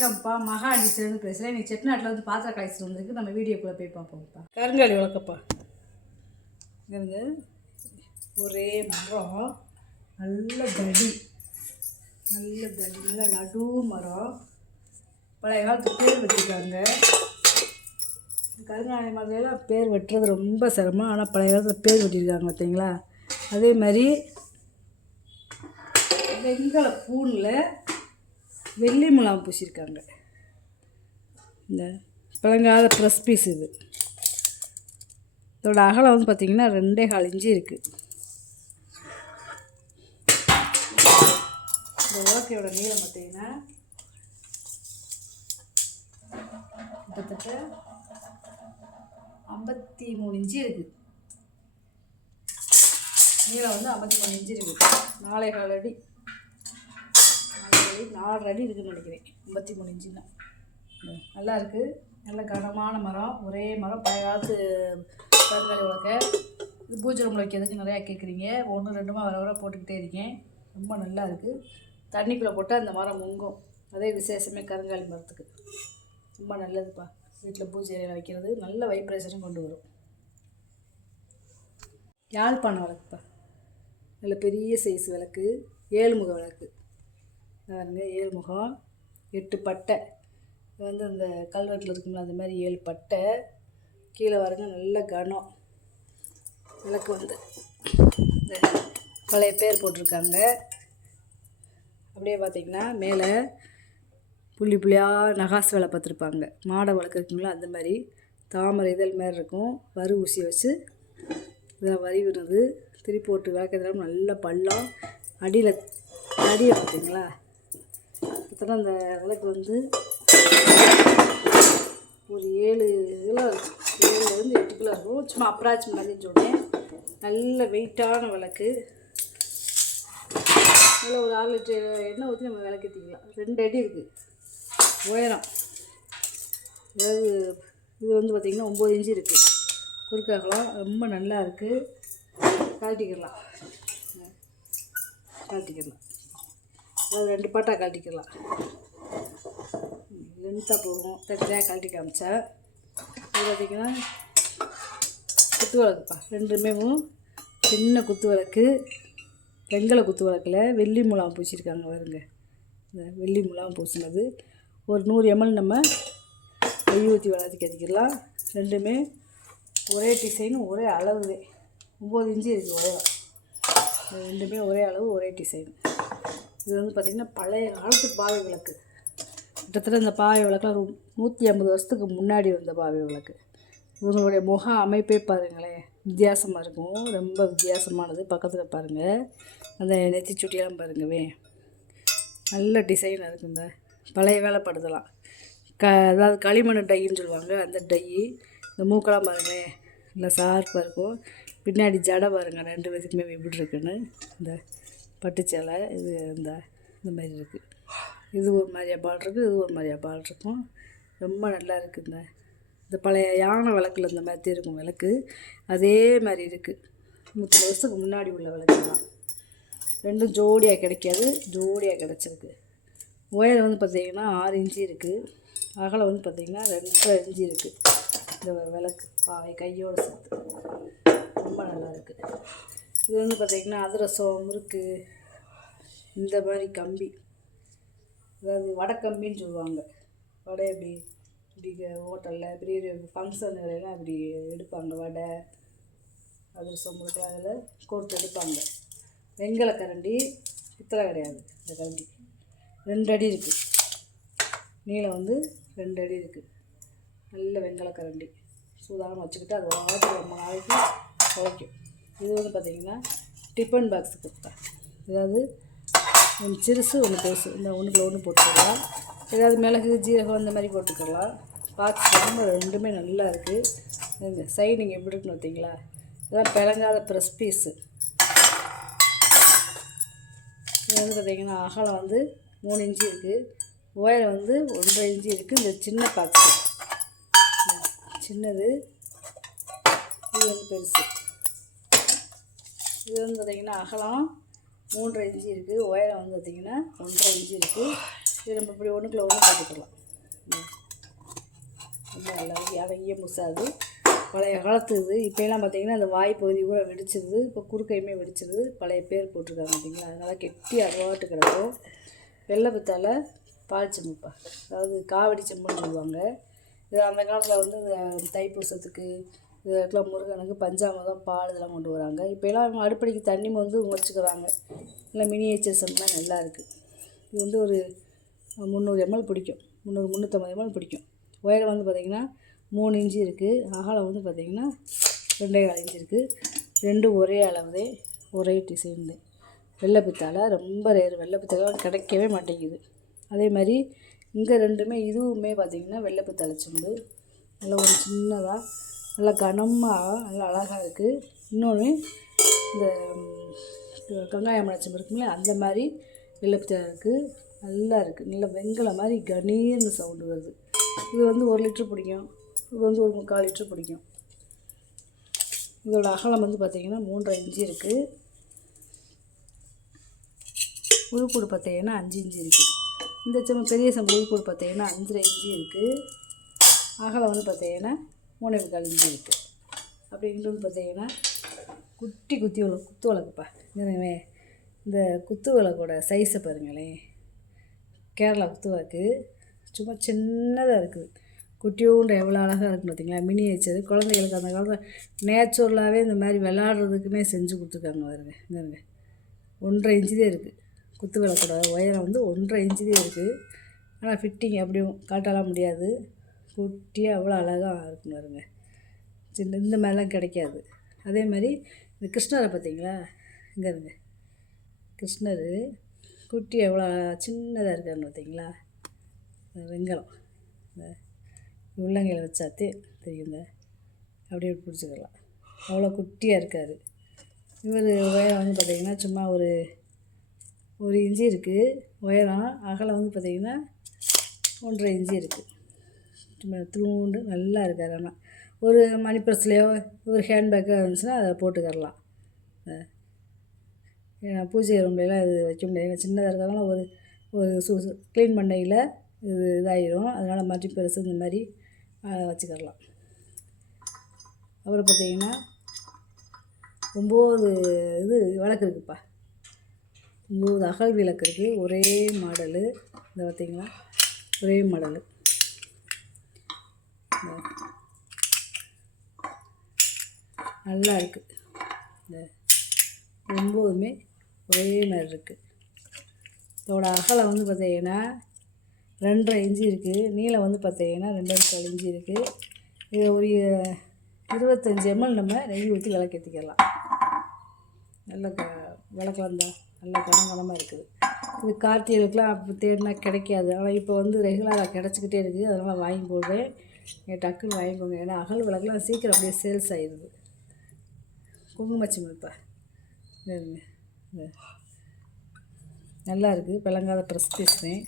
வணக்கம்ப்பா, மகா டிஸ்லேருந்து பேசுகிறேன். நீ செட்டிநாட்டில் வந்து பாத்திரம் கழிச்சிட்டு வந்துருக்கு. நம்ம வீடியோக்குள்ளே போய் பார்ப்போம்ப்பா. கருங்காலி வளர்க்கப்பா இங்கே ஒரே மரம், நல்ல தடி, நல்ல நடு மரம். பழைய காலத்து பேர் வெட்டிருக்காங்க. கருங்காலி மரத்தையெல்லாம் பேர் வெட்டுறது ரொம்ப சிரமம். ஆனால் பழைய காலத்தில் பேர் வெட்டியிருக்காங்க பார்த்தீங்களா. அதே மாதிரி வெங்கல பூனில் வெள்ளி முலாம் பூசியிருக்காங்க. இந்த பழங்கால ப்ரெஸ் பீஸ் இது. இதோட அகலம் வந்து பார்த்திங்கன்னா 2.25 இன்ச்சு இருக்குது. இந்த உலக்கையோட நீளம் பார்த்திங்கன்னா கிட்டத்தட்ட 53 இன்ச்சு இருக்குது. நீளம் வந்து 53 இன்ச்சு இருக்குது. 4.25 அடி, 4 அடி இருக்குதுன்னு நினைக்கிறேன். 53 இன்ச்சு தான். நல்லா இருக்குது. நல்ல கனமான மரம், ஒரே மரம். பழைய காலத்து கருங்காலி உலக்கை. இது பூஜை ரூமில் வைக்கிறதுக்கு நிறையா கேட்குறீங்க. 1 2 வர போட்டுக்கிட்டே இருக்கேன். ரொம்ப நல்லா இருக்குது. தண்ணிக்குள்ளே போட்டால் அந்த மரம் முங்கும். அதே விசேஷமே கருங்காலி மரத்துக்கு ரொம்ப நல்லதுப்பா. வீட்டில் பூஜை வைக்கிறது நல்ல வைப்ரேஷனும் கொண்டு வரும். யாழ்ப்பாணம் விளக்குப்பா, நல்ல பெரிய சைஸ் விளக்கு, 7 முக விளக்கு. பாருங்க, 7 முகம், 8 பட்டை. இது வந்து அந்த கல்வெட்டில் இருக்குங்களா, அந்த மாதிரி 7 பட்டை. கீழே பாருங்க, நல்ல கனம் விளக்கு. வந்து பழைய பேர் போட்டிருக்காங்க. அப்படியே பார்த்திங்கன்னா மேலே புள்ளி புள்ளியாக நகாசு வேலை பார்த்துருப்பாங்க. மாடை விளக்கு இருக்குங்களா, அந்த மாதிரி தாமரை இதழ் மாதிரி இருக்கும். வரி ஊசி வச்சு இதில் வரி விடுறது. திருப்பி போட்டு விளக்கிறதுல நல்ல பள்ளம். அடியை பார்த்திங்களா. கிட்டத்தட்ட அந்த விளக்கு வந்து ஒரு 7 கிலோ, 7லேருந்து 8 கிலோ இருக்கும். சும்மா அப்ராக்சிமேட் மாதிரி சொன்னேன். நல்ல வெயிட்டான விளக்கு. அதில் ஒரு 6 லிட்டர் எண்ணெய் ஊற்றி நம்ம விளக்கேற்றிக்கலாம். 2 அடி இருக்குது உயரம். அதாவது இது வந்து பார்த்திங்கன்னா 9 இன்ச்சு இருக்குது. குறுக்காகலாம் ரொம்ப நல்லா இருக்குது. கழட்டிக்கலாம். அதாவது 2 பாட்டாக கழட்டிக்கலாம். லென்த்தாக போகும். தனியாக கழட்டி காமிச்சா அது பார்த்திங்கன்னா குத்து விளக்குப்பா. 2மே சின்ன குத்து விளக்கு. வெங்கல குத்து விளக்கில் வெள்ளி முலாம் பூசியிருக்காங்க பாருங்க. இந்த வெள்ளி முலாம் பூசினது ஒரு 100 ml நம்ம நெய் ஊற்றி வளர்த்து கத்திக்கலாம். 2மே ஒரே டிசைனு, ஒரே அளவு. 9 இன்ச்சு இருக்குது உயரம். 2மே ஒரே அளவு, ஒரே டிசைன். இது வந்து பார்த்திங்கன்னா பழைய காலத்து பாவை விளக்கு. கிட்டத்தட்ட இந்த பாவை விளக்குலாம் 150 வருஷத்துக்கு முன்னாடி வந்த பாவை விளக்கு. இவங்களுடைய முக அமைப்பே பாருங்களேன், வித்தியாசமாக இருக்கும். ரொம்ப வித்தியாசமானது. பக்கத்தில் பாருங்கள், அந்த நெத்தி சுட்டியெல்லாம் பாருங்கவே, நல்ல டிசைனாக இருக்குது. இந்த பழைய வேலைப்படுத்தலாம். அதாவது களிமண் டைன்னு சொல்லுவாங்க, அந்த டை. இந்த மூக்கெல்லாம் பாருங்களேன், இல்லை ஷார்ப்பாக இருக்கும். பின்னாடி ஜடை பாருங்கள், 2 பேருக்குமே எப்படி இருக்குன்னு. இந்த பட்டுச்சேலை இது இந்த மாதிரி இருக்குது. இது ஒரு மாதிரியா பால் இருக்குது, இது ஒரு மாதிரியா பால் இருக்கும். ரொம்ப நல்லா இருக்குது. இந்த பழைய யானை விளக்கில் இந்த மாதிரி இருக்கும் விளக்கு, அதே மாதிரி இருக்குது. 100 வருஷத்துக்கு முன்னாடி உள்ள விளக்கு தான். 2ம் ஜோடியாக கிடைக்காது, ஜோடியாக கிடச்சிருக்கு. உயரம் வந்து பார்த்திங்கன்னா 6 இன்ச்சு இருக்குது. அகலம் வந்து பார்த்திங்கன்னா 2.5 இன்ச்சு இருக்குது. இந்த விளக்கு பாவை கையோடு சேர்த்து ரொம்ப நல்லா இருக்குது. இது வந்து பார்த்திங்கன்னா அதிரசம், முறுக்கு, இந்த மாதிரி கம்பி, அதாவது வடைக்கம்பின்னு சொல்லுவாங்க. வடை இப்படி ஹோட்டலில் பெரிய ஃபங்க்ஷனுகளெல்லாம் இப்படி எடுப்பாங்க. வடை, அதிரசம், முறுக்கு அதில் கோர்த்து எடுப்பாங்க. வெங்கல கரண்டி, பித்தளை கிடையாது. இந்த கரண்டி 2 அடி இருக்குது. நீளம் வந்து 2 அடி இருக்குது. நல்ல வெங்கல கரண்டி. சூதானமாக வச்சுக்கிட்டு அது வாரத்துக்கு ரொம்ப நாளைக்கு உழைக்கும். இது வந்து பார்த்திங்கன்னா டிஃபன் பாக்ஸுக்கு தான். அதாவது ஒன்று சிறுசு, ஒன்று பெருசு. இந்த ஒன்றுக்குள்ள ஒன்று போட்டுக்கலாம். ஏதாவது மிளகு, ஜீரகம் அந்த மாதிரி போட்டுக்கலாம். பார்த்து ரொம்ப 2மே நல்லா இருக்குது. இந்த சைனிங் எப்படி இருக்குன்னு பார்த்தீங்களா. இதெல்லாம் பிளங்காத ப்ரெஸ் பீஸு. இது வந்து பார்த்திங்கன்னா அகலம் வந்து 3 இன்ச்சு இருக்குது. உயரம் வந்து 1.5 இன்ச்சு இருக்குது. இந்த சின்ன பாக்ஸு சின்னது, இது வந்து பெருசு. இது வந்து பார்த்திங்கன்னா அகலம் 3.5 இன்ச்சு இருக்குது. உயரம் வந்து பார்த்திங்கன்னா 1.5 இன்ச்சு இருக்குது. இது நம்ம இப்படி ஒன்றுக்குள்ள ஒன்று போட்டுக்கலாம். நல்லா அழகிய முசாது பழைய காலத்து இது. இப்போலாம் பார்த்திங்கன்னா அந்த வாய் பகுதி கூட வெடிச்சிருது, இப்போ குறுக்கையுமே வெடிச்சிருது. பழைய பேர் போட்டிருக்காங்க பார்த்திங்களா, அதனால் கெட்டி அருவாட்டு கிடக்கும். வெள்ளை பித்தால பால் செம்புப்பா, அதாவது காவடி செம்புன்னு சொல்லுவாங்க. இது அந்த காலத்தில் வந்து இந்த தைப்பூசத்துக்கு இதுக்கெல்லாம் முருகனுக்கு பஞ்சாமிர்தம் பால் இதெல்லாம் கொண்டு வராங்க. இப்போலாம் அடுப்படிக்கு தண்ணி வந்து வச்சுக்கிறாங்க. இல்லை மினியேச்சர் செம்புலாம் நல்லா இருக்குது. இது வந்து ஒரு 300 ml பிடிக்கும், 350 ml பிடிக்கும். உயரம் வந்து பார்த்திங்கன்னா 3 இன்ச்சு இருக்குது. அகலம் வந்து பார்த்திங்கன்னா 2.25 இன்ச்சு இருக்குது. ரெண்டும் ஒரே அளவு, ஒரே டிசைன். வெள்ளை பித்தால ரொம்ப ரேர், வெள்ளை பித்தால கிடைக்கவே மாட்டேங்குது. அதே மாதிரி இங்கே ரெண்டுமே இதுவுமே பார்த்திங்கன்னா வெள்ளை பித்தாளை செம்பு. நல்லா ஒரு சின்னதாக நல்லா கனமாக நல்லா அழகாக இருக்குது. இன்னொன்று இந்த கங்காயமலை செம்பு இருக்குங்களே அந்த மாதிரி வெள்ளை பித்தாளை இருக்குது. நல்லா இருக்குது, நல்லா வெங்கலம் மாதிரி கணீர்னு சவுண்டு வருது. இது வந்து 1 லிட்டர் பிடிக்கும், இது வந்து ஒரு 3/4 லிட்டர் பிடிக்கும். இதோட அகலம் வந்து பார்த்திங்கன்னா 3.5 இன்ச்சு இருக்குது. உழுக்கூடு பார்த்திங்கன்னா 5 இன்ச்சு இருக்குது. இந்த செம்பு பெரிய செம்பு உழுக்கூடு பார்த்திங்கன்னா 5.5 இன்ச்சு இருக்குது. அகலம் வந்து பார்த்திங்கன்னா 3.25 இன்ச்சு இருக்குது. அப்படின்ட்டு வந்து பார்த்திங்கன்னா குட்டி குத்து விளக்குப்பா. இந்த குத்து விளக்கோட சைஸை பாருங்களேன். கேரளா குத்து விளக்கு சும்மா சின்னதாக இருக்குது. குட்டியோண்டு எவ்வளோ அழகாக இருக்குன்னு பார்த்திங்களா. மினியேச்சர் குழந்தைகளுக்கு அந்த காலத்தில் நேச்சுரலாகவே இந்த மாதிரி விளாட்றதுக்குன்னே செஞ்சு கொடுத்துருக்காங்க பாருங்க. இங்கே 1.5 இன்ச்சு தான் இருக்குது. குத்து விளக்கோட உயரம் வந்து 1.5 இன்ச்சு தான் இருக்குது. ஆனால் ஃபிட்டிங் எப்படியும் காட்டலாம் முடியாது. குட்டியாக அவ்வளோ அழகாக இருக்குன்னு பாருங்க. சின்ன இந்த மாதிரிலாம் கிடைக்காது. அதே மாதிரி இந்த கிருஷ்ணரை பார்த்திங்களா, இங்கே இருங்க கிருஷ்ணர் குட்டி எவ்வளோ சின்னதாக இருக்காருன்னு பார்த்திங்களா. வெங்கலம் இந்த உள்ளங்கையில் வச்சாத்தே தெரியுங்க, அப்படியே பிடிச்சிக்கலாம். அவ்வளோ குட்டியாக இருக்கார். இவர் உயரம் வந்து பார்த்திங்கன்னா சும்மா ஒரு 1 இன்ச்சு இருக்குது உயரம். அகலம் வந்து பார்த்திங்கன்னா 1.5 இன்ச்சு இருக்குது. சும்மா தூண்டு நல்லா இருக்கார். ஆனால் ஒரு மணி பர்ஸ்லேயோ ஒரு ஹேண்ட்பேக்காக இருந்துச்சுன்னா அதை போட்டுக்கரலாம். ஏன்னா பூஜை ரூம்லாம் இது வைக்க முடியாது, சின்னதாக இருக்கிறதுனால ஒரு க்ளீன் பண்ணையில் இது இதாகிடும். அதனால் மல்டி பர்ஸ் இந்த மாதிரி வச்சுக்கரலாம். அப்புறம் பார்த்திங்கன்னா 9 இது விளக்கு இருக்குதுப்பா. 9 அகல் விளக்கு இருக்குது. ஒரே மாடலு. இந்த பார்த்திங்களா ஒரே மாடலு. நல்லா இருக்குது. இந்த 9மே ஒரே மாதிரி இருக்குது. இதோட அகலம் வந்து பார்த்திங்கன்னா 2.5 இன்ச்சு இருக்குது. நீளம் வந்து பார்த்திங்கன்னா 2.25 இன்ச்சு இருக்குது. இது ஒரு 25 ml நம்ம நெய் ஊற்றி விளக்கேற்றிக்கலாம். நல்ல விளக்கலாம் தான் நல்லா கனமாக இருக்குது. இது கார்த்திகளுக்கெலாம் அப்போ தேடினா கிடைக்காது. ஆனால் இப்போ வந்து ரெகுலராக கிடச்சிக்கிட்டே இருக்குது. அதனால் வாங்கி போடுறேன். நீங்கள் டக்குன்னு வாங்கிக்கோங்க. ஏன்னா அகல் விளக்குலாம் சீக்கிரம் அப்படியே சேல்ஸ் ஆகிடுது. குங்குமச்சிமிழ்ப்பா நல்லா இருக்குது. பிளங்காத ப்ரெஸ் பேசுகிறேன்.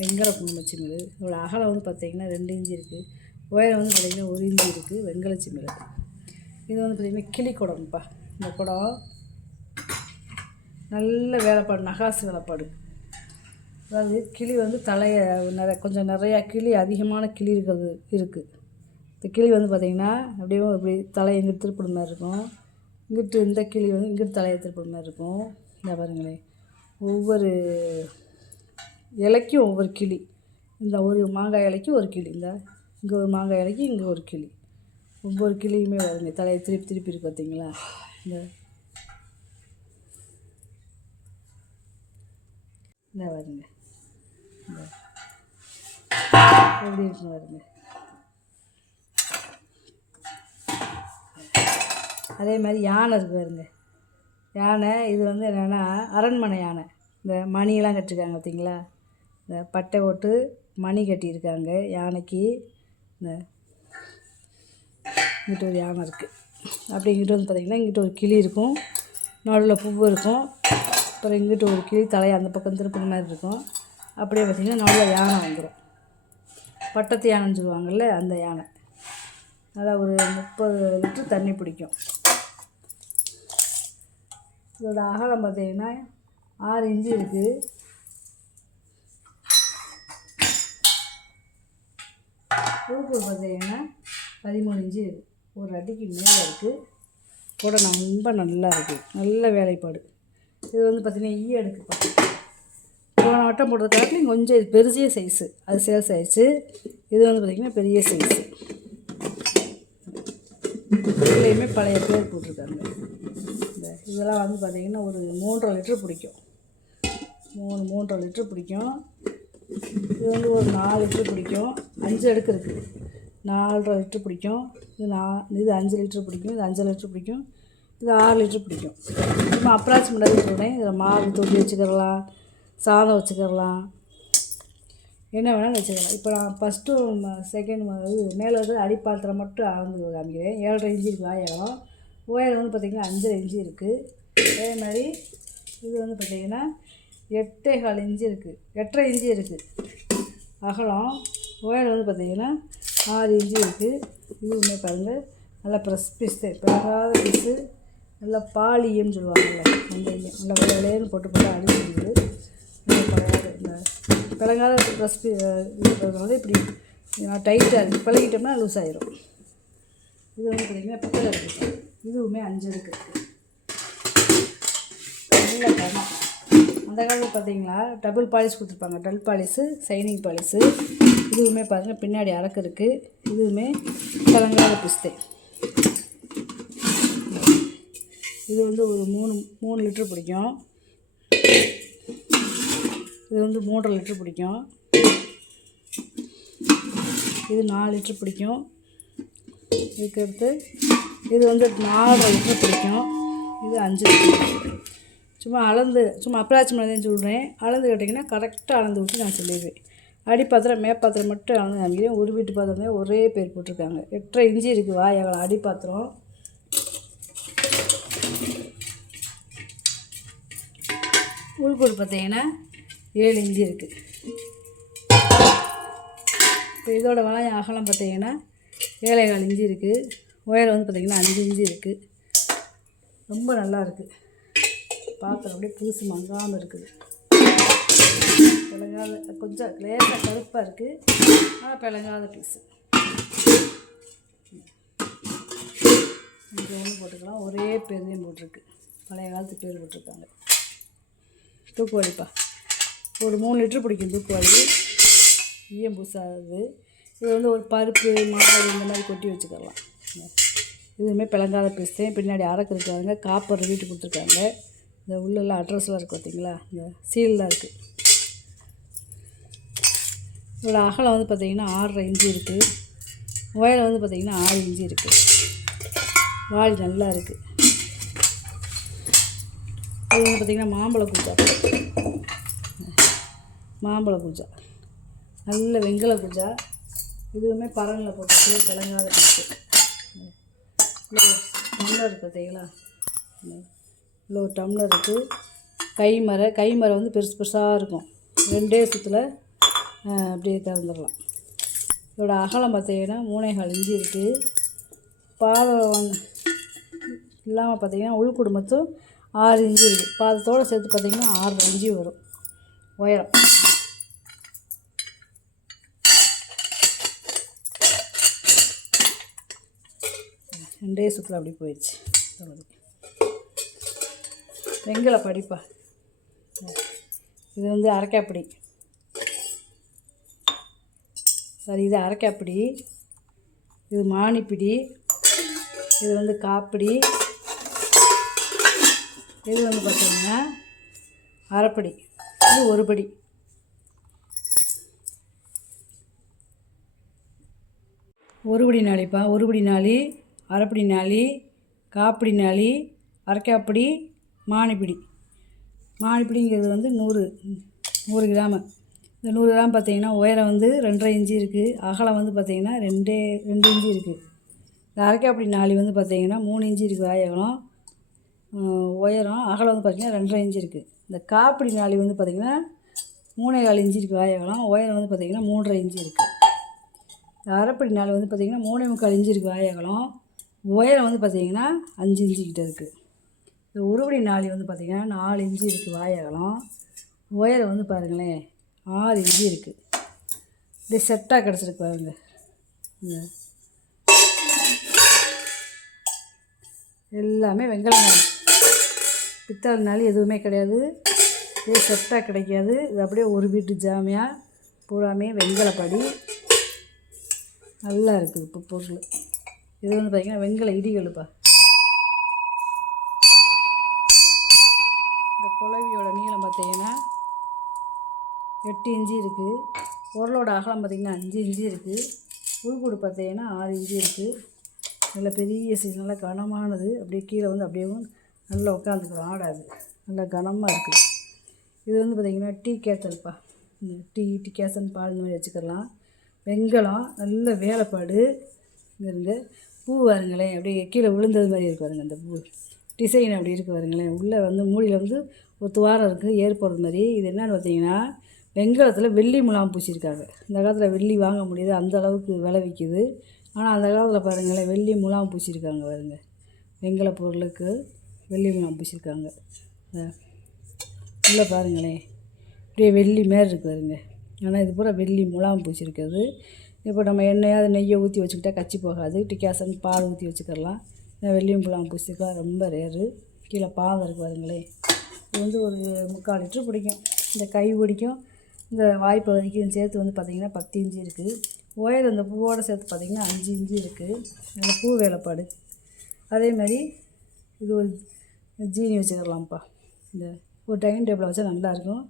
வெங்கல குங்குமச்சிமிழ். இதோட அகலம் வந்து பார்த்திங்கன்னா 2 இன்ச்சு இருக்குது. உயரம் வந்து பார்த்திங்கன்னா 1 இன்ச்சு இருக்குது. வெங்கலச்சிமிழ். இது வந்து பார்த்திங்கன்னா கிளி குடம்ப்பா. இந்த குடம் நல்ல வேலைப்பாடு, நகாசு வேலைப்பாடு. அதாவது கிளி வந்து தலையை கொஞ்சம் நிறையா கிளி, அதிகமான கிளி இருக்குது. இந்த கிளி வந்து பார்த்திங்கன்னா அப்படியே இப்படி தலையை இங்கிட்டு திருப்பிட மாதிரி இருக்கும். இங்கிட்டு இந்த கிளி வந்து இங்கிட்டு தலையை திருப்பிட மாதிரி இருக்கும். இந்த பாருங்களேன், ஒவ்வொரு இலைக்கும் ஒவ்வொரு கிளி. இந்த ஒரு மாங்காய் இலைக்கு ஒரு கிளி, இந்த இங்கே ஒரு மாங்காய் இலைக்கு இங்கே ஒரு கிளி. ஒவ்வொரு கிளியுமே வருங்க தலையை திருப்பி இருக்கு பார்த்திங்களா. இந்த வருங்க எப்படி இருக்குன்னு வருங்க. அதே மாதிரி யானை இருக்குது பாருங்க. யானை இது வந்து என்னென்னா அரண்மனை யானை. இந்த மணியெல்லாம் கட்டிருக்காங்க பார்த்திங்களா. இந்த பட்டை ஓட்டு மணி கட்டியிருக்காங்க யானைக்கு. இந்த இங்கிட்ட ஒரு யானை இருக்குது. அப்படி இங்கிட்ட வந்து பார்த்திங்கன்னா இங்கிட்ட ஒரு கிளி இருக்கும், நடுவில் பூவு இருக்கும். அப்புறம் இங்கிட்ட ஒரு கிளி தலையை அந்த பக்கம் திருப்பின மாதிரி இருக்கும். அப்படியே பார்த்திங்கன்னா நடுவில் யானை வந்துடும். பட்டத்து யானைன்னு சொல்லுவாங்கள்ல, அந்த யானை. நல்லா ஒரு 30 லிட்டர் தண்ணி பிடிக்கும். இதோட அகலம் பார்த்திங்கன்னா 6 இன்ச்சு இருக்குது. உள்கூடு பார்த்தீங்கன்னா 13 இன்ச்சு இருக்குது. ஒரு அடிக்கு மேலே இருக்குது. கூட ரொம்ப நல்லா இருக்குது. நல்ல வேலைப்பாடு. இது வந்து பார்த்திங்கன்னா ஈ அடுக்கு போன வட்டம் போடுறது காட்டிலும் கொஞ்சம் இது பெரிய சைஸு. அது சேல்ஸ் ஆயிடுச்சு. இது வந்து பார்த்திங்கன்னா பெரிய சைஸு. இதுலேயுமே பழைய பேர் போட்டிருக்காங்க. இந்த இதெல்லாம் வந்து பார்த்திங்கன்னா ஒரு 3.5 லிட்டர் பிடிக்கும். 3.5 லிட்டர் பிடிக்கும். இது வந்து ஒரு 4 லிட்டர் பிடிக்கும். 5 அடுக்கு இருக்குது. 4.5 லிட்டர் பிடிக்கும். இது 5 லிட்டர் பிடிக்கும். இது 5 லிட்டர் பிடிக்கும். இது 6 லிட்டர் பிடிக்கும். சும்மா அப்ராக்சிமேட்டாக சொல்கிறேன். இதில் மாவு தொட்டி வச்சுக்கிறலாம், சாதம் வச்சுக்கிறலாம், என்ன வேணாலும் வச்சுக்கலாம். இப்போ நான் ஃபஸ்ட்டு செகண்ட் இது மேலே வந்து அடிப்பாத்திரம் மட்டும் அளந்து காமிக்கிறேன். 7.5 இன்ச்சு இருக்குது வாயகம். உயரம் வந்து பார்த்திங்கன்னா 5.5 இன்ச்சு இருக்குது. அதே மாதிரி இது வந்து பார்த்திங்கன்னா 8.25 இன்ச்சு இருக்குது. 8.5 இன்ச்சு இருக்குது அகலம். உயரம் வந்து பார்த்திங்கன்னா 6 இன்ச்சு இருக்குது. இதுவுமே பாருங்கள் நல்லா ப்ரெஸ் பீஸு, பிறகாத பீஸு, நல்லா பாலியன்னு சொல்லுவாங்கள்ல, அந்த நல்லா விளையாடுன்னு போட்டு அடிச்சுடுது. பழையாது இந்த பிளங்காத ப்ரெஸ் இருக்கிறதுனால இப்படி டைட்டாக இருக்குது. பழகிட்டோம்னா லூஸ் ஆகிரும். இது வந்து பார்த்திங்கன்னா பித்தளை இருக்குது. இதுவுமே 5 அடுக்கு இருக்குது. நல்ல கனம். அந்த காலத்தில் பார்த்தீங்களா டபுள் பாலிஷ் கொடுத்துருப்பாங்க. Dull polish, signing polish. இதுவுமே பாருங்கள் பின்னாடி அரக்கு இருக்குது. இதுவுமே பிளங்காத பிஸ்தே. இது வந்து ஒரு 3 லிட்டர் பிடிக்கும். இது வந்து 3.5 லிட்டர் பிடிக்கும். இது 4 லிட்டர் பிடிக்கும். இதுக்கடுத்து இது வந்து 4.5 லிட்டர் பிடிக்கும். இது 5 லிட்டர். சும்மா அப்ராக்சிமேட்டாக சொல்கிறேன். அளந்து கேட்டிங்கன்னா கரெக்டாக அளந்து விட்டு நான் சொல்லிடுவேன். அடிப்பாத்திரம் மேப்பாத்திரம் மட்டும் அளந்து காமிக்கிறேன். ஒரு வீட்டு பாத்திரமே ஒரே பேர் போட்டிருக்காங்க. 8.5 இன்ச்சு இருக்குது வாயகலம் அடிப்பாத்திரம். உள்கூடு பார்த்தீங்கன்னா 7 இன்ச்சு இருக்குது. இப்போ இதோட வளையம் அகலம் பார்த்தீங்கன்னா 7.25 இன்ச்சு இருக்குது. உயரம் வந்து பார்த்திங்கன்னா 5 இன்ச்சு இருக்குது. ரொம்ப நல்லா இருக்குது. பாத்திரம் அப்படியே புதுசு மங்காமல் இருக்குது. பிளங்காத கொஞ்சம் லேசாக கருப்பாக இருக்குது. ஆனால் பிளங்காத பீஸு. இங்கே ஒன்று போட்டுக்கலாம். ஒரே பேர்லையும் போட்டிருக்கு. பழைய காலத்து பேர் போட்டிருக்காங்க. தூக்குவாளிப்பா ஒரு 3 லிட்டர் பிடிக்கும். தூக்குவாளி ஈயம் பூசாது. இது வந்து ஒரு பருப்பு மாவு இந்த மாதிரி கொட்டி வச்சுக்கலாம். இதுவுமே பிளங்காத பீஸ்தேன். பின்னாடி அரக்கு இருக்காங்க. காப்பர் வீட்டு கொடுத்துருக்காங்க. இந்த உள்ளெல்லாம் அட்ரஸ்லாம் இருக்குது பார்த்தீங்களா, இந்த சீல்லாம் இருக்குது. இதோட அகலம் வந்து பார்த்திங்கன்னா 6.5 இன்ச்சு இருக்குது. உயரம் வந்து பார்த்திங்கன்னா 6 இன்ச்சு இருக்குது. வாளி நல்லா இருக்குது. இது வந்து பார்த்திங்கன்னா மாம்பழ குச்சா, நல்ல வெங்கல குச்சா. இதுவுமே பரனில் போட்டு பிளங்காத பீஸு. டம்ளர் இருக்குது பார்த்தீங்களா, இவ்வளோ ஒரு டம்ளர் இருக்குது. கைமரம் வந்து பெருசு பெருசாக இருக்கும். 2 சுற்றுல அப்படியே திறந்துடலாம். இதோட அகலம் பார்த்தீங்கன்னா 3.25 இன்ச்சு இருக்குது. பாதம் இல்லாமல் பார்த்தீங்கன்னா உள்கூடு மொத்தம் 6 இன்ச்சு இருக்குது. பாதத்தோடு சேர்த்து பார்த்தீங்கன்னா 6.5 இன்ச்சு வரும் உயரம். ரெண்டே சுற்றில் அப்படி போயிடுச்சு. வெங்கல படிப்பா. இது வந்து அரைக்காப்பிடி. சரி, இது அரைக்காப்பிடி. இது மானிப்பிடி. இது வந்து காப்பிடி. இது வந்து பார்த்திங்கன்னா அரைப்படி. இது ஒரு படி. ஒரு படி நாளிப்பா. ஒரு படி நாளி, அரைப்படி நாளி, காப்பிடி நாளி, அரைக்காப்பிடி, மானிப்பிடி. மானிப்பிடிங்கிறது வந்து 100 கிராமு. இந்த 100 கிராம் பார்த்திங்கன்னா உயரம் வந்து 2.5 இன்ச்சு இருக்குது. அகலம் வந்து பார்த்திங்கன்னா 2 இன்ச்சு இருக்குது. இந்த அரைக்காப்பிடி நாளி வந்து பார்த்திங்கன்னா 3 இன்ச்சு இருக்குது வாயகலம். உயரம் அகலம் வந்து பார்த்திங்கன்னா 2.5 இன்ச்சு இருக்குது. இந்த காப்பிடி நாளி வந்து பார்த்திங்கன்னா 3.25 இன்ச்சு இருக்குது வாயகலம். உயரம் வந்து பார்த்திங்கன்னா 3.5 இன்ச்சு இருக்குது. இந்த அரைப்படி நாளி வந்து பார்த்திங்கன்னா 3.25 இன்ச்சு இருக்குது வாயகலம். உயரம் வந்து பார்த்திங்கன்னா 5 இன்ச்சு கிட்ட இருக்குது. இந்த உருவடி நாளி வந்து பார்த்திங்கன்னா 4 இன்ச்சு இருக்குது வாய் அகலம். உயரம் வந்து பாருங்களேன் 6 இன்ச்சு இருக்குது. இப்படி செட்டாக கிடச்சிருக்கு பாருங்க. எல்லாமே வெங்கல நாளி, பித்தளை நாளி எதுவுமே கிடையாது. இது செட்டாக கிடைக்காது. இது அப்படியே ஒரு வீட்டு ஜாமியாக பூராமே வெங்கலப்படி நல்லா இருக்குது. இப்போ பொருள் இது வந்து பார்த்திங்கன்னா வெங்கல இடிகளுப்பா. இந்த குழவியோட நீளம் பார்த்திங்கன்னா 8 இன்ச்சு இருக்குது. பொருளோட அகலம் பார்த்திங்கன்னா 5 இன்ச்சு இருக்குது. உள்கூடு பார்த்திங்கன்னா 6 இன்ச்சு இருக்குது. நல்ல பெரிய சைஸ், நல்லா கனமானது. அப்படியே கீழே வந்து அப்படியே நல்லா உட்காந்துக்கிறோம், ஆடாது. நல்லா கனமாக இருக்குது. இது வந்து பார்த்திங்கன்னா டீ கேத்தல்ப்பா. இந்த டீ கேசன் பால் இந்த மாதிரி வச்சுக்கலாம். வெங்கலம் நல்ல வேலைப்பாடு. இங்கே இருந்து பூ பாருங்களேன், அப்படியே கீழே விழுந்தது மாதிரி இருக்கு பாருங்கள். அந்த பூ டிசைன் அப்படி இருக்குது பாருங்களேன். உள்ளே வந்து மூடியில் வந்து ஒரு துவாரம் இருக்குது ஏர் போடுறது மாதிரி. இது என்னென்னு பார்த்தீங்கன்னா வெங்கலத்தில் வெள்ளி முலாம் பூசியிருக்காங்க. இந்த காலத்தில் வெள்ளி வாங்க முடியாது, அந்த அளவுக்கு விலை விற்கிது. ஆனால் அந்த காலத்தில் பாருங்களேன் வெள்ளி முலாம் பூசியிருக்காங்க பாருங்க. வெங்கல பொருளுக்கு வெள்ளி முலாம் பூசியிருக்காங்க. உள்ளே பாருங்களேன் இப்படியே வெள்ளி மாரி இருக்குது பாருங்க. ஆனால் இது பூரா வெள்ளி முலாம் பூசியிருக்கிறது. இப்போ நம்ம எண்ணெயாவது நெய்யை ஊற்றி வச்சுக்கிட்டா கச்சி போகாது. டிகாசன் பால் ஊற்றி வச்சுக்கலாம். வெள்ளி முலாம் பூசிக்கலாம், ரொம்ப ரேரு. கீழே பாதம் இருக்குது பாருங்களேன். இது வந்து ஒரு 3/4 லிட்ரு பிடிக்கும். இந்த கை பிடிக்கும். இந்த வாய்ப்பகுதிக்கும் சேர்த்து வந்து பார்த்திங்கன்னா 10 இன்ச்சு இருக்குது. ஒயர் இந்த பூவோடு சேர்த்து பார்த்திங்கன்னா 5 இன்ச்சு இருக்குது. அந்த பூ வேலைப்பாடு. அதே மாதிரி இது ஒரு ஜீனி வச்சுக்கலாம்ப்பா. இந்த ஒரு டைனிங் டேபிளில் வச்சா நல்லாயிருக்கும்.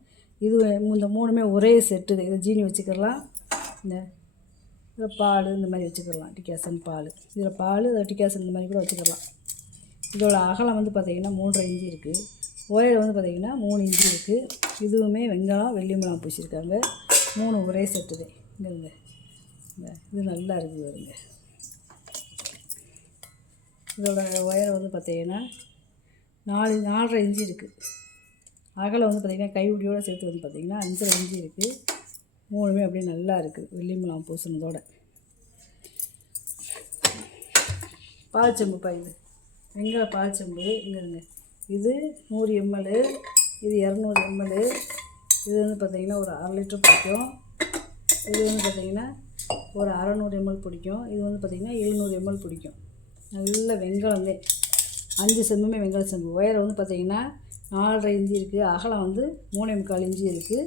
இது இந்த 3மே ஒரே செட்டு. இதை ஜீனி வச்சுக்கலாம். இதில் பால் இந்த மாதிரி வச்சுக்கலாம். டிகாசன் பால், இதில் பால், டிகாசன் இந்த மாதிரி கூட வச்சுக்கலாம். இதோட அகலம் வந்து பார்த்திங்கன்னா 3.5 இன்ச்சு இருக்குது. ஒயர் வந்து பார்த்திங்கன்னா 3 இன்ச்சு இருக்குது. இதுவுமே வெங்காயம் வெள்ளி முலாம் பூசியிருக்காங்க. 3 ஒரே செட்டு தான். இங்கே இது நல்லா இருக்குது வருங்க. இதோட ஒயரை வந்து பார்த்திங்கன்னா 4.5 இன்ச்சு இருக்குது. அகலம் வந்து பார்த்திங்கன்னா கைவிடியோடு சேர்த்து வந்து பார்த்திங்கன்னா 5.5 இன்ச்சு இருக்குது. 3மே அப்படியே நல்லா இருக்குது வெள்ளி முலாம் பூசினதோட. பால் செம்புப்பா. இது வெங்காய பால் செம்பு. இங்கேங்க இது 100 ml, இது 200 ml. இது வந்து பார்த்திங்கன்னா ஒரு 1/2 லிட்டர் பிடிக்கும். இது வந்து பார்த்திங்கன்னா ஒரு 600 ml பிடிக்கும். இது வந்து பார்த்திங்கன்னா 700 ml பிடிக்கும். நல்ல வெங்காயம் 5 செம்புமே வெங்காய செம்பு. ஒயரை வந்து பார்த்திங்கன்னா 4.5 இன்ச்சு இருக்குது. அகலம் வந்து 3.25 இன்ச்சு இருக்குது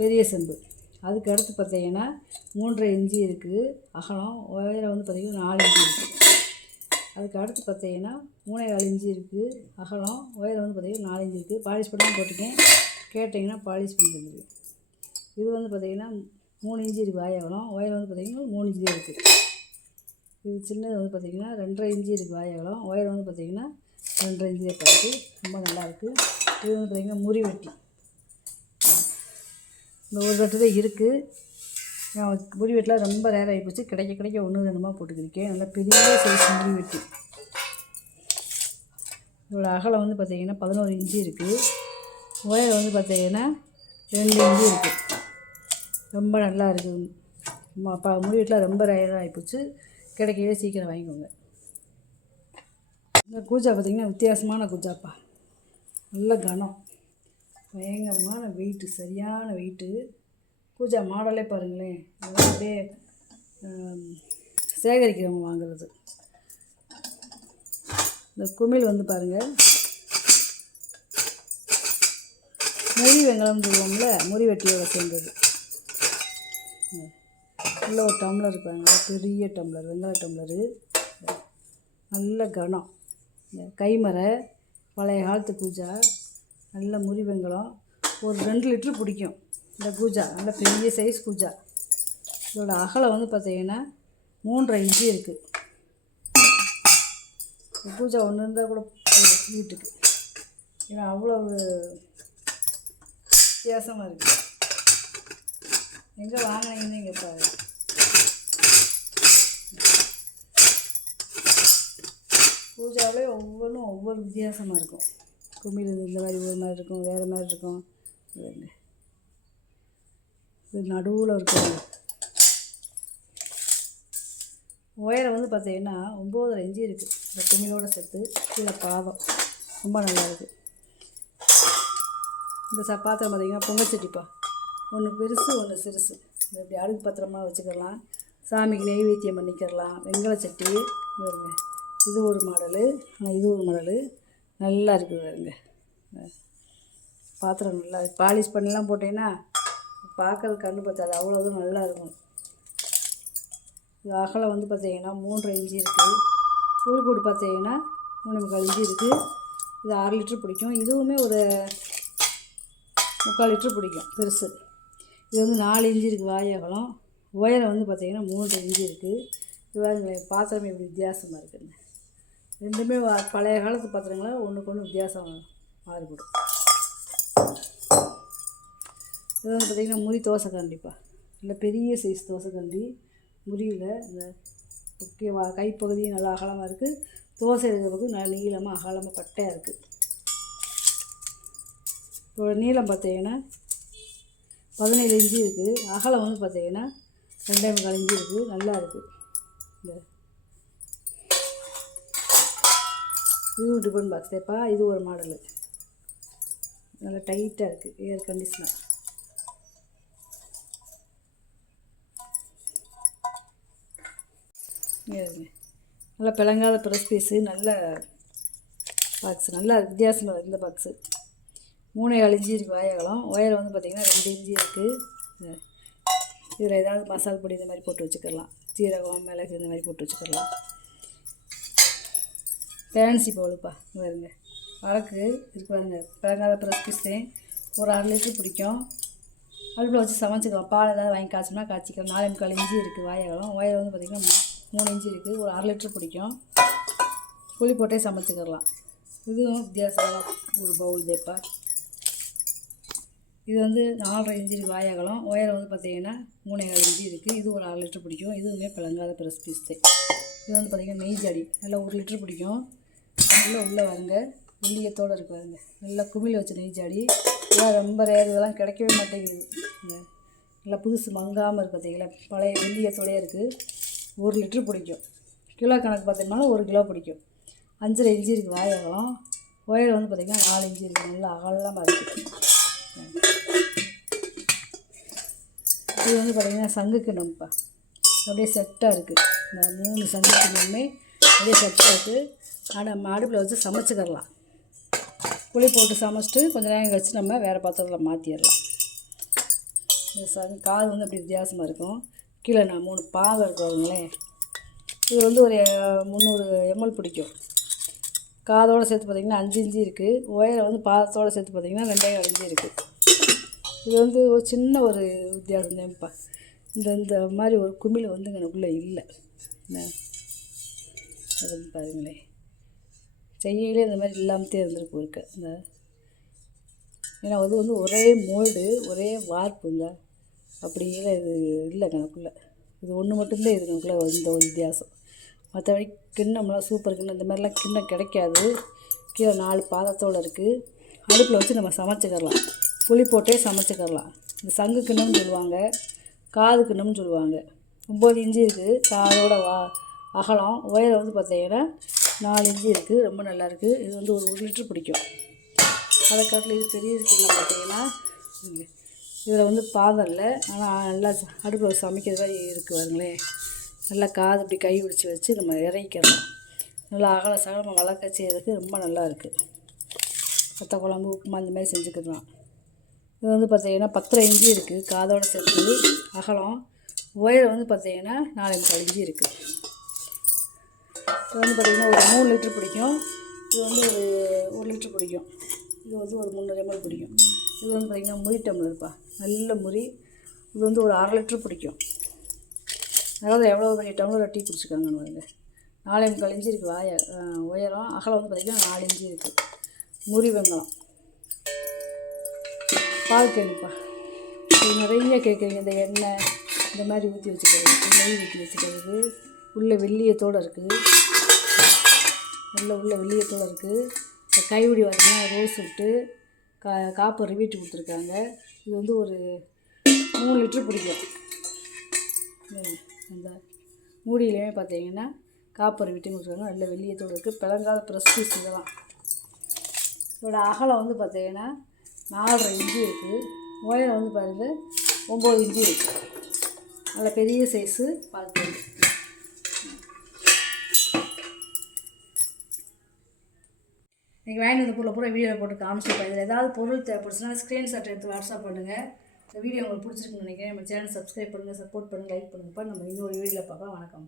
பெரிய செம்பு. அதுக்கு அடுத்து பார்த்திங்கன்னா 3.5 இன்ச்சு இருக்குது அகலம். ஒயரை வந்து பார்த்திங்கன்னா 4 இன்ச்சு இருக்குது. அதுக்கு அடுத்து பார்த்திங்கன்னா 3.25 இன்ச்சு இருக்குது அகலம். ஒயரை வந்து பார்த்திங்கன்னா 4 இன்ச்சு இருக்குது. பாலிஷ் பண்ணாமல் போட்டிருக்கேன், கேட்டிங்கன்னா பாலிஷ் பண்ணி தந்துடுவேன். இது வந்து பார்த்திங்கன்னா 3 இன்ச்சு இருக்குது வாய் அகலம். ஒயர் வந்து பார்த்திங்கன்னா 3 இன்ச்சு தான் இருக்குது. இது சின்னது வந்து பார்த்திங்கன்னா 2.5 இன்ச்சு இருக்குது வாய் அகலம். ஒயர் வந்து பார்த்திங்கன்னா 2.5 இன்ச்சு தான் இருக்குது. ரொம்ப நல்லாயிருக்கு. இது வந்து பார்த்திங்கன்னா முறி வெட்டி. இந்த ஒரு வெட்டு தான் இருக்குது. நான் முறி வெட்டிலாம் ரொம்ப ரேர் ஆகி போச்சு. கிடைக்க 1-2 போட்டுக்கிருக்கேன். நல்லா பெரிய சைஸ் முறி வெட்டி. இதோட அகலம் வந்து பார்த்திங்கன்னா 11 இன்ச்சு இருக்குது. ஒயர் வந்து பார்த்திங்கன்னா 2 இன்ச்சு இருக்குது. ரொம்ப நல்லா இருக்குது. முறி வெட்டிலாம் ரொம்ப ரேர் ஆகி போச்சு. கிடைக்கவே சீக்கிரம் வாங்கிக்கோங்க. இந்த கூஜா பார்த்திங்கன்னா வித்தியாசமான கூஜாப்பா. நல்ல கனம், பயங்கரமான வெயிட்டு, சரியான வெயிட்டு. பூஜா மாடலே பாருங்களேன். அப்படியே சேகரிக்கிறவங்க வாங்குறது. இந்த குமிழ் வந்து பாருங்கள், முறி வெங்கலம் சொல்லுவோம்ல, முறி வெட்டியோட சேர்ந்தது. உள்ள ஒரு டம்ளர் இருப்பாங்க, பெரிய டம்ளர், வெங்காய டம்ளரு. நல்ல கனம். கைமரை பழைய காலத்து கூஜா. நல்ல முறி வெங்கலம். ஒரு 2 லிட்ரு பிடிக்கும் இந்த கூஜா. நல்ல பெரிய சைஸ் கூஜா. இதோட அகலம் வந்து பார்த்திங்கன்னா 3.5 இன்ச்சு இருக்குது. கூஜா ஒன்று இருந்தால் கூட வீட்டுக்கு, ஏன்னா அவ்வளோ வித்தியாசமாக இருக்குது. எங்கே வாங்கினீங்கன்னு இங்கே பாரு. பூஜாவிலே ஒவ்வொன்றும் ஒவ்வொரு வித்தியாசமாக இருக்கும். குமிழ் இந்த மாதிரி ஒரு மாதிரி இருக்கும், வேறு மாதிரி இருக்கும். இது நடுவில் இருக்கும். ஒயரை வந்து பார்த்திங்கன்னா 9.5 இன்ச்சு இருக்குது இந்த குமிழோடு சேர்த்து. கீழே பாதம் ரொம்ப நல்லாயிருக்கு. இந்த பாத்திரம் பார்த்திங்கன்னா பொங்கச்சட்டிப்பா, ஒன்று பெருசு ஒன்று சிறுசு. இது இப்படி அடுக்கு பாத்திரமாக வச்சுக்கலாம், சாமிக்கு நெய்வேத்தியம் பண்ணிக்கிறலாம். வெங்கல சட்டி வருங்க, இது ஒரு மாடலு. ஆனால் இது ஒரு மாடலு நல்லா இருக்குது வருங்க. பாத்திரம் நல்லா பாலிஷ் பண்ணலாம் போட்டிங்கன்னா பார்க்கறது கண்ணு பார்த்தாது, அவ்வளோதான் நல்லா இருக்கும். இது அகலம் வந்து பார்த்திங்கன்னா 3.5 இன்ச்சு இருக்குது. உள்கூடு பார்த்திங்கன்னா 3.25 இன்ச்சு இருக்குது. இது 6 லிட்டர் பிடிக்கும். இதுவுமே ஒரு 3/4 லிட்டர் பிடிக்கும் பெருசு. இது வந்து 4 இன்ச்சு இருக்குது வாய் அகலம். உயரம் வந்து பார்த்திங்கன்னா 3.5 இன்ச்சு இருக்குது. இது பாத்திரமே இப்படி வித்தியாசமாக இருக்குதுங்க. ரெண்டுமே பழைய காலத்து பாத்திரங்களா ஒன்றுக்கு ஒன்று வித்தியாசம் மாறுபடும். இது வந்து பார்த்திங்கன்னா முறி தோசை கண்டிப்பா, இல்லை பெரிய சைஸ் தோசை கண்டி. முறியில் இந்த கைப்பகுதியும் நல்லா அகலமாக இருக்குது, தோசை எடுக்கிறதுக்கு நல்லா நீளமாக அகலமாக பட்டையாக இருக்குது. இதோட நீளம் பார்த்திங்கன்னா 17 இன்ச்சு இருக்குது. அகலம் வந்து பார்த்திங்கன்னா 2.25 இன்ச்சு இருக்குது. நல்லா இருக்குது. இதுவும் டிஃபன் பாக்ஸ் தேப்பா, இது ஒரு மாடலு நல்லா டைட்டாக இருக்குது, ஏர் கண்டிஷனர். நல்லா பிளங்காத ப்ரெஸ் பீஸு, நல்ல பாக்ஸு, நல்லா வித்தியாசமாக இருக்குது. இந்த பாக்ஸு 3.25 இன்ச்சு இருக்குது வாய் அகலம். உயரம் வந்து பார்த்திங்கன்னா 2 இன்ச்சு இருக்குது. இதில் ஏதாவது மசால் பொடி இந்த மாதிரி போட்டு வச்சுக்கலாம், சீரகம் மிளகு இந்த மாதிரி போட்டு வச்சுக்கலாம். ஃபேன்சி பவுலுப்பா பாருங்க, வழக்கு இருக்கு பாருங்க, பிளங்காத ப்ரெஸ் பீஸு. ஒரு 1/2 லிட்டர் பிடிக்கும். அடுப்பில் வச்சு சமைச்சிக்கலாம். பால் ஏதாவது வாங்கி காய்ச்சோம்னா காய்ச்சிக்கலாம். 4.25 இன்ச்சு இருக்குது வாய் அகலம். உயரம் வந்து பார்த்திங்கன்னா 3 இன்ச்சு இருக்குது. ஒரு 1/2 லிட்டர் பிடிக்கும். புளி போட்டே சமைச்சிக்கலாம். இதுவும் வித்தியாசமான ஒரு பவுல் தேப்பா. இது வந்து 4.5 இன்ச்சு இருக்குது வாய் அகலம். உயரம் வந்து பார்த்திங்கன்னா 3.25 இன்ச்சு இருக்குது. இது ஒரு 1/2 லிட்டர் பிடிக்கும். இதுவுமே பிளங்காத ப்ரெஸ் பீஸ் தான். இது வந்து பார்த்திங்கன்னா நெய் ஜாடி, நல்லா 1 லிட்டர் பிடிக்கும். நல்லா உள்ளே வாங்க, வெள்ளியத்தோடு இருக்காருங்க, நல்லா குமிழ் வச்ச நெய் ஜாடி. இதெல்லாம் ரொம்ப ரேர், இதெல்லாம் கிடைக்கவே மாட்டேங்குது. நல்லா புதுசு மங்காமல் இருக்குது பார்த்திங்களா, பழைய வெள்ளியத்தோடையே இருக்குது. 1 லிட்டர் பிடிக்கும். கிலோ கணக்கு பார்த்தோம்னா 1 கிலோ பிடிக்கும். 5.5 இன்ச்சு இருக்குது வாய் அகலம். உயரம் வந்து பார்த்திங்கன்னா 4 இன்ச்சு இருக்குது. நல்லா அகலமாக இருக்குது. இது வந்து பார்த்திங்கன்னா சங்கு கிண்ணம்ப்பா, அப்படியே செட்டாக இருக்குது. இந்த 3 சங்கு கிண்ணமே அப்படியே செட்டாக இருக்குது. நம்ம அடுப்பில் வச்சு சமைச்சிக்கிறலாம். புளி போட்டு சமைச்சிட்டு கொஞ்சம் நேரம் கழிச்சு நம்ம வேறு பாத்திரத்தில் மாற்றிடலாம். இந்த காது வந்து அப்படி வித்தியாசமாக இருக்கும். கீழே நான் 3 பாகம் இருக்குங்களேன். இது வந்து ஒரு 300 ml பிடிக்கும். காதோடு சேர்த்து பார்த்திங்கன்னா 5 இன்ச்சு இருக்குது. உயரம் வந்து பாதத்தோடு சேர்த்து பார்த்திங்கன்னா 2.25 இன்ச்சு இருக்குது. இது வந்து ஒரு சின்ன ஒரு வித்தியாசம் தான்ப்பா. இந்த மாதிரி ஒரு குமிழ் வந்து எனக்குள்ளே இல்லை. அது பாருங்களேன், செய்யலே இந்த மாதிரி இல்லாமத்தே இருந்திருக்கு இருக்க. இந்த ஏன்னா அது வந்து ஒரே மோல்டு, ஒரே வார்ப்புங்க, அப்படியே இது இல்லை கணக்குள்ளே. இது ஒன்று மட்டும்தான் இது கணக்குள்ளே இந்த ஒரு வித்தியாசம். மற்றபடி கிண்ணம்லாம் சூப்பர் கிண்ணம், இந்த மாதிரிலாம் கிண்ணம் கிடைக்காது. கீழே 4 பாதத்தோடு இருக்குது. அடுப்பில் வச்சு நம்ம சமைச்சிக்கலாம். புளி போட்டே சமைச்சிக்கலாம். இந்த சங்கு கிண்ணம்னு சொல்லுவாங்க, காது கிண்ணம்னு சொல்லுவாங்க. 9 இன்ச்சு இருக்குது காதோட அகலம். உயரம் வந்து பார்த்திங்கன்னா 4 இன்ச்சு இருக்குது. ரொம்ப நல்லாயிருக்கு. இது வந்து ஒரு 1 லிட்டர் பிடிக்கும். அதை காட்டில் இது பெரிய கிண்ணம் பார்த்திங்கன்னா இதில் வந்து பாதம் இல்லை, ஆனால் நல்லா அடுப்பில் சமைக்கிற மாதிரி இருக்குது பாருங்களேன். நல்லா காது இப்படி கை பிடிச்சி வச்சு நம்ம இறக்கிக்கலாம். நல்லா அகல சகலமாக வளர்க்க செய்யறதுக்கு ரொம்ப நல்லா இருக்குது. வத்த குழம்பு உப்புமா இந்த மாதிரி செஞ்சுக்கலாம். இது வந்து பார்த்திங்கன்னா 10.5 இன்ச்சு இருக்குது காதோடு சேர்த்து அகலம். உயரம் வந்து பார்த்திங்கன்னா 4.25 இன்ச்சு இருக்குது. இது வந்து பார்த்திங்கன்னா ஒரு 3 லிட்டர் பிடிக்கும். இது வந்து ஒரு 1 லிட்டர் பிடிக்கும். இது வந்து ஒரு 300 ml பிடிக்கும். இது வந்து பார்த்திங்கன்னா முறி டம்ளர்ப்பா, நல்ல முறி. இது வந்து ஒரு 1/2 லிட்டர் பிடிக்கும். அதாவது எவ்வளோ பெரிய டம்ளர் டீ குடிச்சிருக்காங்கன்னு பாருங்க. 4.25 இன்ச்சு இருக்குது உயரம். அகலம் வந்து பார்த்திங்கன்னா 4 இன்ச்சு இருக்குது. முறி வெங்காயம் பால் கேணுப்பா. இது நிறைய கேட்குறீங்க. இந்த எண்ணெய் இந்த மாதிரி ஊற்றி வச்சுக்கிறது, நெய் ஊற்றி வச்சுக்கிறது. உள்ளே வெள்ளியத்தோடு இருக்குது, உள்ள வெள்ளியத்தோடு இருக்குது. இந்த கைவிடி பார்த்திங்கன்னா ரோஸ் விட்டு காப்பர் ரிவீட்டு கொடுத்துருக்காங்க. இது வந்து ஒரு 3 லிட்டர் பிடிக்கும். அந்த மூடியிலையுமே பார்த்திங்கன்னா காப்பர் ரிவீட்டு கொடுத்துருக்காங்க. நல்ல வெள்ளியத்தோடு இருக்குது. பிளங்காத ப்ரெஸ் பீஸ் இதெல்லாம் இதோட அகலம் வந்து பார்த்தீங்கன்னா 4.5 இன்ச்சு இருக்குது. உயரம் வந்து பாருங்கள் 9 இன்ச்சு இருக்குது. நல்ல பெரிய சைஸு பால்கோவா. நீங்கள் வாங்கி வந்த பொருளை பூரா வீடியோவில் போட்டு காமிச்சிருப்பேன். இதில் ஏதாவது பொருள் தேவைப்படுச்சுன்னா ஸ்க்ரீன்ஷாட் எடுத்து வாட்ஸ்அப் பண்ணுங்கள். இந்த வீடியோ உங்களுக்கு பிடிச்சிருக்குன்னு நினைக்கிறேன். நம்ம சேனல் சப்ஸ்கிரைப் பண்ணுங்கள், சப்போர்ட் பண்ணுங்கள், லைக் பண்ணுங்கப்பா. நம்ம இன்னொரு வீடியோவில் பார்க்கலாம். வணக்கம்.